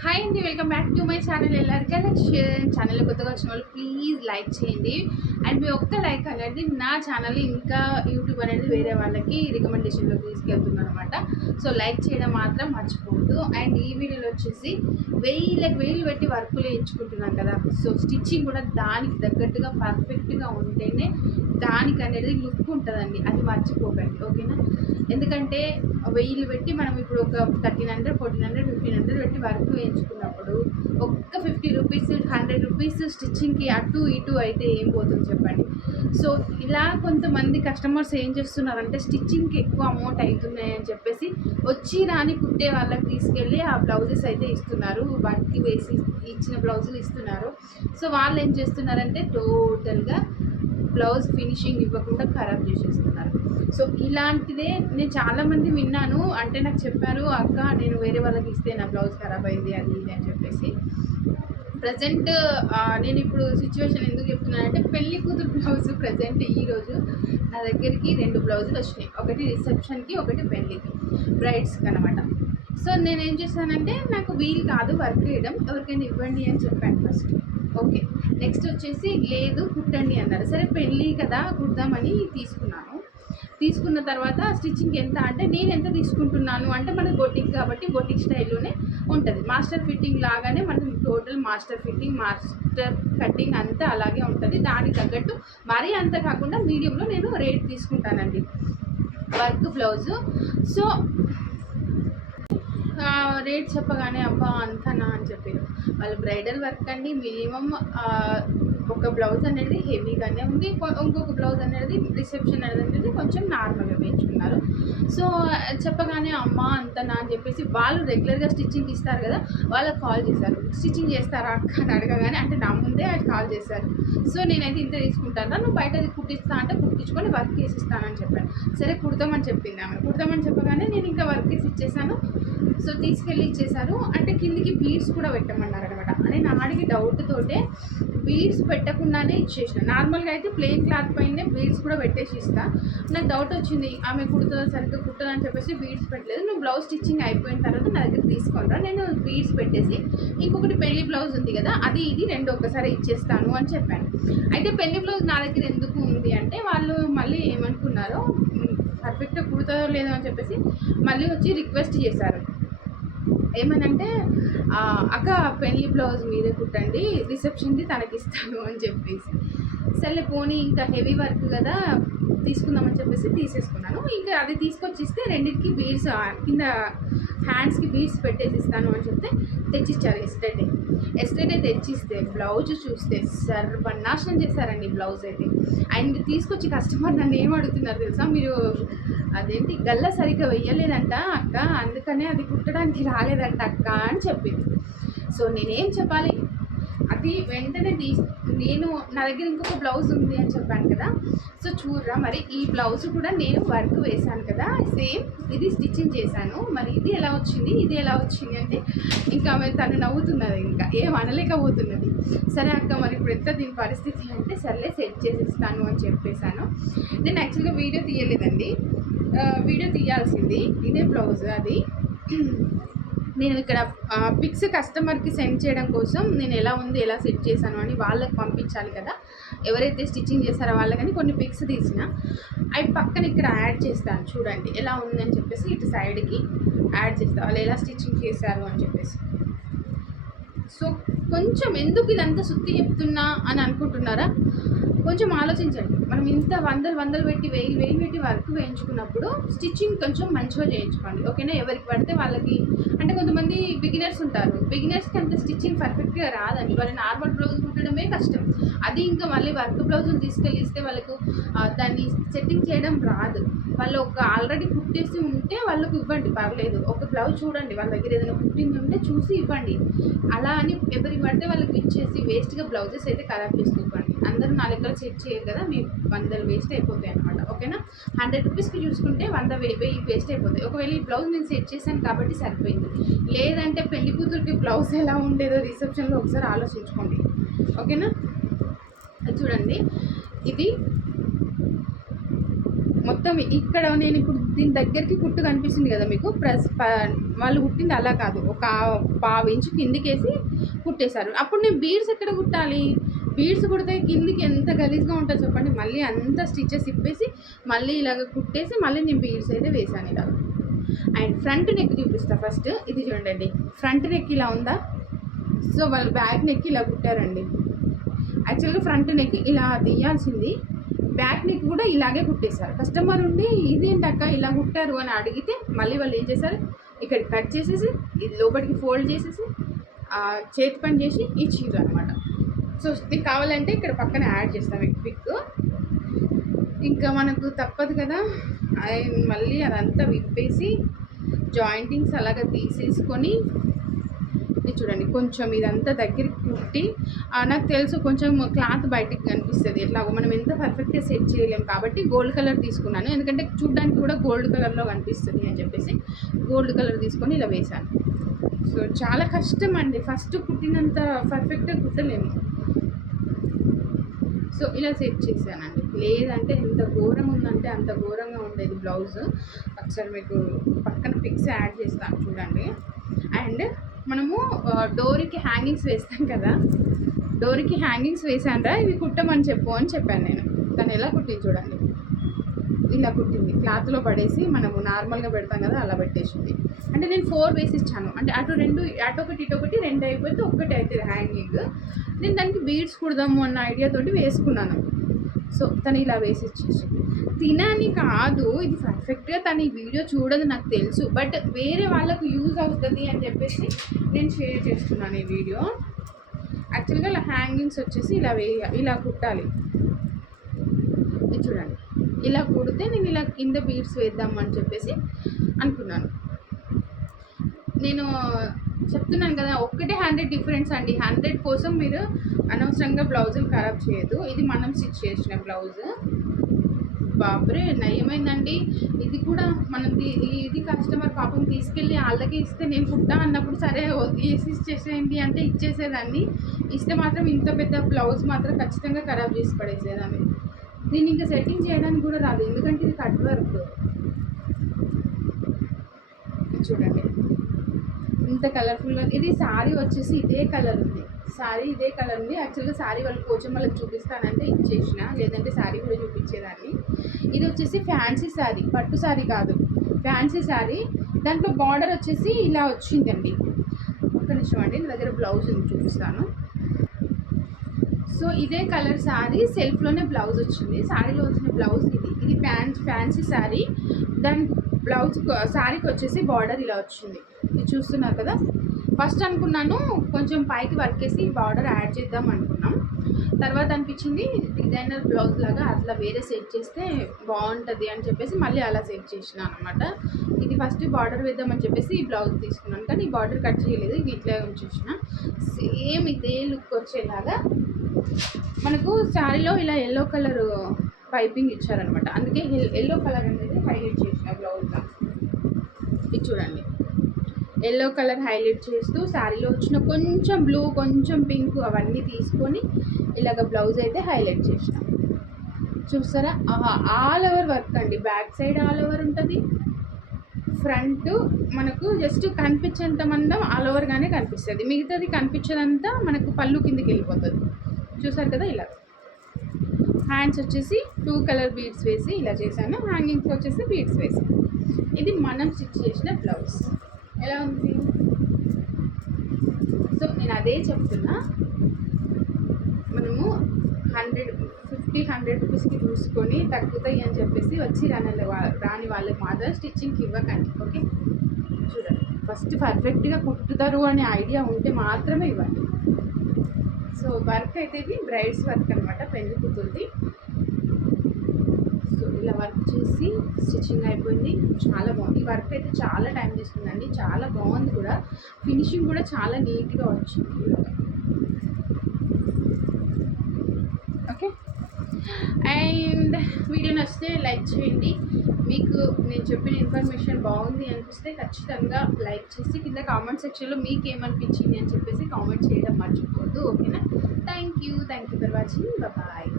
Hi అండి, welcome back to my channel. ಎಲ್ಲರಿಗೂ channel కొత్తగా వచ్చిన వాళ్ళు ప్లీజ్ లైక్ చేయండి. అండ్ మీ ఒక్క లైక్ అనేది నా ఛానల్ ఇంకా యూట్యూబ్ అనేది వేరే వాళ్ళకి రికమెండేషన్లోకి తీసుకెళ్తుంది అనమాట. సో లైక్ చేయడం మాత్రం మర్చిపోవద్దు. అండ్ ఈ వీడియోలో వచ్చేసి వేలు పెట్టి వర్కులు ఎంచుకుంటున్నాను కదా. సో స్టిచ్చింగ్ కూడా దానికి తగ్గట్టుగా పర్ఫెక్ట్గా ఉంటేనే దానికి అనేది లుక్ ఉంటుందండి, అది మర్చిపోకండి ఓకేనా. ఎందుకంటే వెయ్యిలు పెట్టి మనం ఇప్పుడు ఒక 1300, 1400, 1500 పెట్టి వర్క్ వేయించుకున్నప్పుడు ఒక్క 50 రూపీస్ 100 రూపీస్ స్టిచ్చింగ్కి అటు ఇటు అయితే ఏం పోతుంది చెప్పండి. సో ఇలా కొంతమంది కస్టమర్స్ ఏం చేస్తున్నారంటే స్టిచ్చింగ్కి ఎక్కువ అమౌంట్ అవుతున్నాయని చెప్పేసి వచ్చి రాని కుట్టే వాళ్ళకి తీసుకెళ్ళి ఆ బ్లౌజెస్ అయితే ఇస్తున్నారు, వర్క్కి వేసి ఇచ్చిన బ్లౌజులు ఇస్తున్నారు. సో వాళ్ళు ఏం చేస్తున్నారంటే టోటల్గా బ్లౌజ్ ఫినిషింగ్ ఇవ్వకుండా ఖరాబ్ చేసేస్తున్నారు. సో ఇలాంటిదే నేను చాలామంది విన్నాను. అంటే నాకు చెప్పారు, అక్క నేను వేరే వాళ్ళకి ఇస్తే నా బ్లౌజ్ ఖరాబ్ అయింది అది ఇది అని చెప్పేసి. ప్రజెంట్ నేను ఇప్పుడు సిచ్యువేషన్ ఎందుకు చెప్తున్నానంటే పెళ్లి కూతురు బ్లౌజ్ ప్రజెంట్ ఈరోజు నా దగ్గరికి 2 బ్లౌజులు వచ్చినాయి. ఒకటి రిసెప్షన్కి, ఒకటి పెళ్ళికి, బ్రైడ్స్కి అనమాట. సో నేనేం చేశానంటే నాకు వీలు కాదు వర్క్ చేయడం, ఎవరికైనా ఇవ్వండి అని చెప్పాను ఫస్ట్. ఓకే, నెక్స్ట్ వచ్చేసి లేదు కుట్టండి అన్నారు. సరే పెళ్ళి కదా కుడదామని తీసుకున్న తర్వాత స్టిచ్చింగ్ ఎంత అంటే నేను ఎంత తీసుకుంటున్నాను అంటే మనకి బొటిక్ కాబట్టి బొటిక్ స్టైల్లోనే ఉంటుంది. మాస్టర్ ఫిట్టింగ్ లాగానే మనకి total master fitting, master cutting అంతా అలాగే ఉంటుంది. దానికి తగ్గట్టు మరీ అంత కాకుండా మీడియంలో నేను రేట్ తీసుకుంటానండి వర్క్ బ్లౌజు. సో రేట్ చెప్పగానే అబ్బా అంతనా అని చెప్పారు వాళ్ళు. బ్రైడల్ వర్క్ అండి మినిమం ఒక బ్లౌజ్ అనేది హెవీగానే ఉంది, ఇంకొక బ్లౌజ్ అనేది రిసెప్షన్ అనేది కొంచెం నార్మల్గా వేయించుకున్నారు. సో చెప్పగానే అమ్మ అంతనా అని చెప్పేసి వాళ్ళు రెగ్యులర్గా స్టిచ్చింగ్ ఇస్తారు కదా, వాళ్ళకి కాల్ చేశారు. స్టిచ్చింగ్ చేస్తారా అక్క అని అడగగానే అంటే నా ముందే అది కాల్ చేశారు. సో నేనైతే ఇంత తీసుకుంటాను, నువ్వు బయట కుట్టిస్తా అంటే కుట్టించుకొని వర్క్ వేసి ఇస్తానని చెప్పాను. సరే కుడతామని చెప్పింది ఆమె. కుడతామని చెప్పగానే నేను ఇంకా వర్క్ వేసి ఇచ్చేసాను. సో తీసుకెళ్ళి ఇచ్చేసారు. అంటే కిందికి బీడ్స్ కూడా పెట్టమన్నారు అనమాట. నేను ఆడికి డౌట్ తోటే బీడ్స్ పెట్టకుండానే ఇచ్చేసిన. నార్మల్గా అయితే ప్లెయిన్ క్లాత్ పైనే బీడ్స్ కూడా పెట్టేసి ఇస్తా. నాకు డౌట్ వచ్చింది ఆమె కుడుతుందో సరిగ్గా కుట్టదని చెప్పేసి బీడ్స్ పెట్టలేదు. నువ్వు బ్లౌజ్ స్టిచ్చింగ్ అయిపోయిన తర్వాత నా దగ్గర తీసుకుంటా, నేను బీడ్స్ పెట్టేసి ఇంకొకటి పెళ్లి బ్లౌజ్ ఉంది కదా అది ఇది 2 ఒక్కసారి ఇచ్చేస్తాను అని చెప్పాను. అయితే పెళ్లి బ్లౌజ్ నా దగ్గర ఎందుకు ఉంది అంటే వాళ్ళు మళ్ళీ ఏమనుకున్నారో పర్ఫెక్ట్గా కుడుతుందో లేదో అని చెప్పేసి మళ్ళీ వచ్చి రిక్వెస్ట్ చేశారు. ఏమనంటే అక్క పెళ్లి బ్లౌజ్ మీరే కుట్టండి, రిసెప్షన్ది తనకిస్తాను అని చెప్పేసి. సరే పోనీ ఇంకా హెవీ వర్క్ కదా తీసుకుందామని చెప్పేసి తీసేసుకున్నాను. ఇంకా అది తీసుకొచ్చి ఇస్తే రెండింటికి బీడ్స్ కింద హ్యాండ్స్కి బీడ్స్ పెట్టేసి ఇస్తాను అని చెప్తే తెచ్చిచ్చారు. ఎస్టర్డే తెచ్చిస్తే బ్లౌజ్ చూస్తే సర్వనాశనం చేశారండి బ్లౌజ్ అయితే. అండ్ తీసుకొచ్చి కస్టమర్ నన్ను ఏం అడుగుతున్నారు తెలుసా, మీరు అదేంటి గల్ల సరిగ్గా వెయ్యలేదంట అక్క, అందుకనే అది కుట్టడానికి రాలేదంట అక్క అని చెప్పింది. సో నేనేం చెప్పాలి, అది వెంటనే నేను నా దగ్గర ఇంకొక బ్లౌజ్ ఉంది అని చెప్పాను కదా. సో చూడరా మరి ఈ బ్లౌజ్ కూడా నేను వర్క్ వేశాను కదా, సేమ్ ఇది స్టిచ్చింగ్ చేశాను, మరి ఇది ఎలా వచ్చింది ఇది ఎలా వచ్చింది అంటే ఇంకా తను నవ్వుతున్నది, ఇంకా ఏం అనలేకపోతున్నది. సరే అక్క మరి ఇప్పుడు ఎంత దీని పరిస్థితి అంటే సర్లే సెట్ చేసిస్తాను అని చెప్పేశాను. నేను యాక్చువల్గా వీడియో తీయలేదండి, వీడియో తీయాల్సింది. ఇదే బ్లౌజ్ అది. నేను ఇక్కడ పిక్స్ కస్టమర్కి సెండ్ చేయడం కోసం నేను ఎలా ఉంది ఎలా సెట్ చేశాను అని వాళ్ళకి పంపించాలి కదా, ఎవరైతే స్టిచ్చింగ్ చేస్తారో వాళ్ళకని కొన్ని పిక్స్ తీసిన అవి పక్కన ఇక్కడ యాడ్ చేస్తాను చూడండి ఎలా ఉందని చెప్పేసి. ఇటు సైడ్కి యాడ్ చేస్తాను వాళ్ళు ఎలా స్టిచ్చింగ్ చేశారు అని చెప్పేసి. సో కొంచెం ఎందుకు ఇదంతా సుత్తి చెప్తున్నా అని అనుకుంటున్నారా, కొంచెం ఆలోచించండి. మనం ఇంత వందలు పెట్టి వేలు పెట్టి వర్క్ వేయించుకున్నప్పుడు స్టిచ్చింగ్ కొంచెం మంచిగా చేయించుకోండి ఓకేనా. ఎవరికి పడితే వాళ్ళకి అంటే కొంతమంది బిగినర్స్ ఉంటారు, బిగినర్స్కి అంత స్టిచ్చింగ్ పర్ఫెక్ట్గా రాదండి. వాళ్ళు నార్మల్ బ్లౌజ్ కుట్టడమే కష్టం, అది ఇంకా మళ్ళీ వర్క్ బ్లౌజులు తీసుకెళ్ళి ఇస్తే వాళ్ళకు దాన్ని సెట్టింగ్ చేయడం రాదు. వాళ్ళు ఒక ఆల్రెడీ కుట్టేసి ఉంటే వాళ్ళకు ఇవ్వండి పర్లేదు. ఒక బ్లౌజ్ చూడండి వాళ్ళ దగ్గర ఏదైనా కుట్టింది ఉంటే చూసి ఇవ్వండి. అలా అని ఎవరికి పడితే వాళ్ళకి ఇచ్చేసి వేస్ట్గా బ్లౌజెస్ అయితే ఖరాబ్ చేసుకోకండి. అందరూ 4 ఎకరాలు సెట్ చేయరు కదా, మీ 100 వేస్ట్ అయిపోతాయి అనమాట ఓకేనా. 100 రూపీస్కి చూసుకుంటే 100 వేస్ట్ అయిపోతాయి. ఒకవేళ ఈ బ్లౌజ్ నేను సెట్ చేశాను కాబట్టి సరిపోయింది, లేదంటే పెళ్లి కూతురికి బ్లౌజ్ ఎలా ఉండేదో రిసెప్షన్లో ఒకసారి ఆలోచించుకోండి ఓకేనా. చూడండి ఇది మొత్తం ఇక్కడ నేను ఇప్పుడు దీని దగ్గరికి కుట్టు కనిపిస్తుంది కదా మీకు, వాళ్ళు కుట్టింది అలా కాదు, ఒక 1/2 ఇంచు కిందికేసి కుట్టేశారు. అప్పుడు నేను బీడ్స్ ఎక్కడ కుట్టాలి? బీడ్స్ కుడితే కిందికి ఎంత గలీజ్గా ఉంటుందో చెప్పండి. మళ్ళీ అంత స్టిచెస్ ఇప్పేసి మళ్ళీ ఇలాగ కుట్టేసి మళ్ళీ నేను బీడ్స్ అయితే వేసాను ఇలాగ. అండ్ ఫ్రంట్ నెక్ చూపిస్తా ఫస్ట్. ఇది చూడండి, ఫ్రంట్ నెక్ ఇలా ఉందా? సో వాళ్ళు బ్యాక్ నెక్ ఇలా కుట్టారండి. యాక్చువల్గా ఫ్రంట్ నెక్ ఇలా తీయాల్సింది, బ్యాక్ నెక్ కూడా ఇలాగే కుట్టేశారు. కస్టమర్ ఉండి ఇదేంటక్క ఇలా కుట్టారు అని అడిగితే మళ్ళీ వాళ్ళు ఏం చేశారు, ఇక్కడ కట్ చేసేసి ఇది లోపలికి ఫోల్డ్ చేసేసి చేతి పని చేసి ఇచ్చిర్రు అనమాట. సో ఇది కావాలంటే ఇక్కడ పక్కన యాడ్ చేస్తాం మీకు పిక్. ఇంకా మనకు తప్పదు కదా, మళ్ళీ అదంతా విప్పేసి జాయింటింగ్స్ అలాగా తీసేసుకొని చూడండి కొంచెం ఇదంతా దగ్గరికి కుట్టి, నాకు తెలుసు కొంచెం క్లాత్ బయటికి కనిపిస్తుంది. ఎట్లాగో మనం ఎంత పర్ఫెక్ట్గా సెట్ చేయలేం కాబట్టి గోల్డ్ కలర్ తీసుకున్నాను, ఎందుకంటే చూడడానికి కూడా గోల్డ్ కలర్లో కనిపిస్తుంది అని చెప్పేసి గోల్డ్ కలర్ తీసుకొని ఇలా వేశాను. సో చాలా కష్టం అండి, ఫస్ట్ కుట్టినంత పర్ఫెక్ట్గా కుట్టలేము. సో ఇలా సెట్ చేశానండి, లేదంటే ఎంత ఘోరం ఉందంటే అంత ఘోరంగా ఉండేది బ్లౌజ్. ఒకసారి మీకు పక్కన పిక్స్ యాడ్ చేస్తాను చూడండి. అండ్ మనము డోర్కి హ్యాంగింగ్స్ వేస్తాం కదా, డోర్కి హ్యాంగింగ్స్ వేసానరా ఇవి కుట్టమని చెప్పు అని చెప్పాను నేను. తను ఎలా కుట్టింది చూడండి, ఇలా కుట్టింది, క్లాత్లో పడేసి మనము నార్మల్గా పెడతాం కదా అలా పెట్టేసింది. అంటే నేను 4 వేసి ఇచ్చాను, అంటే అటొకటి ఇటొకటి 2 అయిపోతే ఒక్కటి అవుతుంది హ్యాంగింగ్. నేను దానికి బీడ్స్ కుడదాము అన్న ఐడియాతోటి వేసుకున్నాను. సో తను ఇలా వేసి ఇచ్చేసి, తినని కాదు ఇది పర్ఫెక్ట్గా తను ఈ వీడియో చూడదు నాకు తెలుసు, బట్ వేరే వాళ్ళకు యూజ్ అవుతుంది అని చెప్పేసి నేను షేర్ చేస్తున్నాను ఈ వీడియో. యాక్చువల్గా ఇలా హ్యాంగింగ్స్ వచ్చేసి ఇలా కుట్టాలి. ఇది చూడండి, ఇలా కుడితే నేను ఇలా కింద బీడ్స్ వేద్దామని చెప్పేసి అనుకున్నాను. నేను చెప్తున్నాను కదా, ఒక్కటే 100 డిఫరెన్స్ అండి. 100 కోసం మీరు అనవసరంగా బ్లౌజులు ఖరాబ్ చేయొద్దు. ఇది మనం స్టిచ్ చేసిన బ్లౌజ్, బాబ్రే నయమైందండి. ఇది కూడా మనం ఇది కస్టమర్ పాపం తీసుకెళ్ళి వాళ్ళకి ఇస్తే నేను కుట్టా అన్నప్పుడు సరే వేసి ఇచ్చేసేయండి అంటే ఇచ్చేసేదాన్ని. ఇస్తే మాత్రం ఇంత పెద్ద బ్లౌజ్ మాత్రం ఖచ్చితంగా ఖరాబ్ చేసి పడేసేదాన్ని. దీన్ని ఇంకా సెట్టింగ్ చేయడానికి కూడా రాదు, ఎందుకంటే ఇది కట్ వర్క్. చూడండి ఇంత కలర్ఫుల్గా, ఇది శారీ వచ్చేసి ఇదే కలర్ ఉంది, శారీ ఇదే కలర్ ఉంది. యాక్చువల్గా శారీ వాళ్ళు పోచమ్మలకు చూపిస్తానంటే ఇచ్చేసిన, లేదంటే శారీ కూడా చూపించేదాన్ని. ఇది వచ్చేసి ఫ్యాన్సీ శారీ, పట్టు శారీ కాదు, ఫ్యాన్సీ శారీ. దాంట్లో బార్డర్ వచ్చేసి ఇలా వచ్చిందండి. ఒక్క నిమిషం అండి, నా దగ్గర బ్లౌజ్ ఉంది చూపిస్తాను. సో ఇదే కలర్ శారీ, సెల్ఫ్లోనే బ్లౌజ్ వచ్చింది. శారీలో వచ్చిన బ్లౌజ్ ఇది ఫ్యాన్సీ శారీ. దాని బ్లౌజ్ శారీకి వచ్చేసి బార్డర్ ఇలా వచ్చింది, ఇది చూస్తున్నారు కదా. ఫస్ట్ అనుకున్నాను కొంచెం పైకి వర్క్ వేసి బార్డర్ యాడ్ చేద్దాం అనుకున్నాం, తర్వాత అనిపించింది డిజైనర్ బ్లౌజ్ లాగా అట్లా వేరే సెట్ చేస్తే బాగుంటుంది అని చెప్పేసి మళ్ళీ అలా సెట్ చేసినాను అనమాట. ఇది ఫస్ట్ బార్డర్ వేద్దామని చెప్పేసి ఈ బ్లౌజ్ తీసుకున్నాను, కానీ ఈ బార్డర్ కట్ చేయలేదు, ఇది ఇట్లా ఉంచేసిన. సేమ్ ఇదే లుక్ వచ్చేలాగా మనకు శారీలో ఇలా ఎల్లో కలర్ పైపింగ్ ఇచ్చారనమాట, అందుకే ఎల్లో కలర్ అనేది హైలైట్ చేసిన బ్లౌజ్లో. ఇది చూడండి, ఎల్లో కలర్ హైలైట్ చేస్తూ శారీలో వచ్చిన కొంచెం బ్లూ కొంచెం పింక్ అవన్నీ తీసుకొని ఇలాగ బ్లౌజ్ అయితే హైలైట్ చేసిన. చూస్తారా, ఆల్ ఓవర్ వర్క్ అండి. బ్యాక్ సైడ్ ఆల్ ఓవర్ ఉంటుంది, ఫ్రంట్ మనకు జస్ట్ కనిపించేంత మందం ఆల్ ఓవర్గానే కనిపిస్తుంది, మిగతాది కనిపించేదంతా మనకు పళ్ళు కిందికి వెళ్ళిపోతుంది. చూసారు కదా, ఇలా హ్యాండ్స్ వచ్చేసి 2 కలర్ బీడ్స్ వేసి ఇలా చేశాను, హ్యాంగింగ్స్ వచ్చేసి బీడ్స్ వేసాను. ఇది మనం స్టిచ్ చేసిన బ్లౌజ్ ఎలా ఉంది. సో నేను అదే చెప్తున్నా, మనము 100 రూపీస్కి చూసుకొని తగ్గుతాయి అని చెప్పేసి వచ్చి రాని వాళ్ళకి మాత్రం స్టిచ్చింగ్కి ఇవ్వకండి, ఓకే. చూడండి, ఫస్ట్ పర్ఫెక్ట్గా కుట్టుతారు అనే ఐడియా ఉంటే మాత్రమే ఇవ్వండి. సో వర్క్ అయితే ఇది బ్రైడ్స్ వర్క్ అనమాట, పెళ్లి కూతురుది. సో ఇలా వర్క్ చేసి స్టిచ్చింగ్ అయిపోయింది, చాలా బాగుంది. ఈ వర్క్ అయితే చాలా టైం తీసుకుందండి, చాలా బాగుంది కూడా, ఫినిషింగ్ కూడా చాలా నీట్గా వచ్చింది. ఓకే, అండ్ వీడియో నచ్చితే లైక్ చేయండి. మీకు నేను చెప్పిన ఇన్ఫర్మేషన్ బాగుంది అనిపిస్తే ఖచ్చితంగా లైక్ చేసి కింద కామెంట్ సెక్షన్లో మీకు ఏమనిపించింది అని చెప్పేసి కామెంట్ చేయడం మర్చిపోవద్దు, ఓకేనా. Thank you for watching, bye.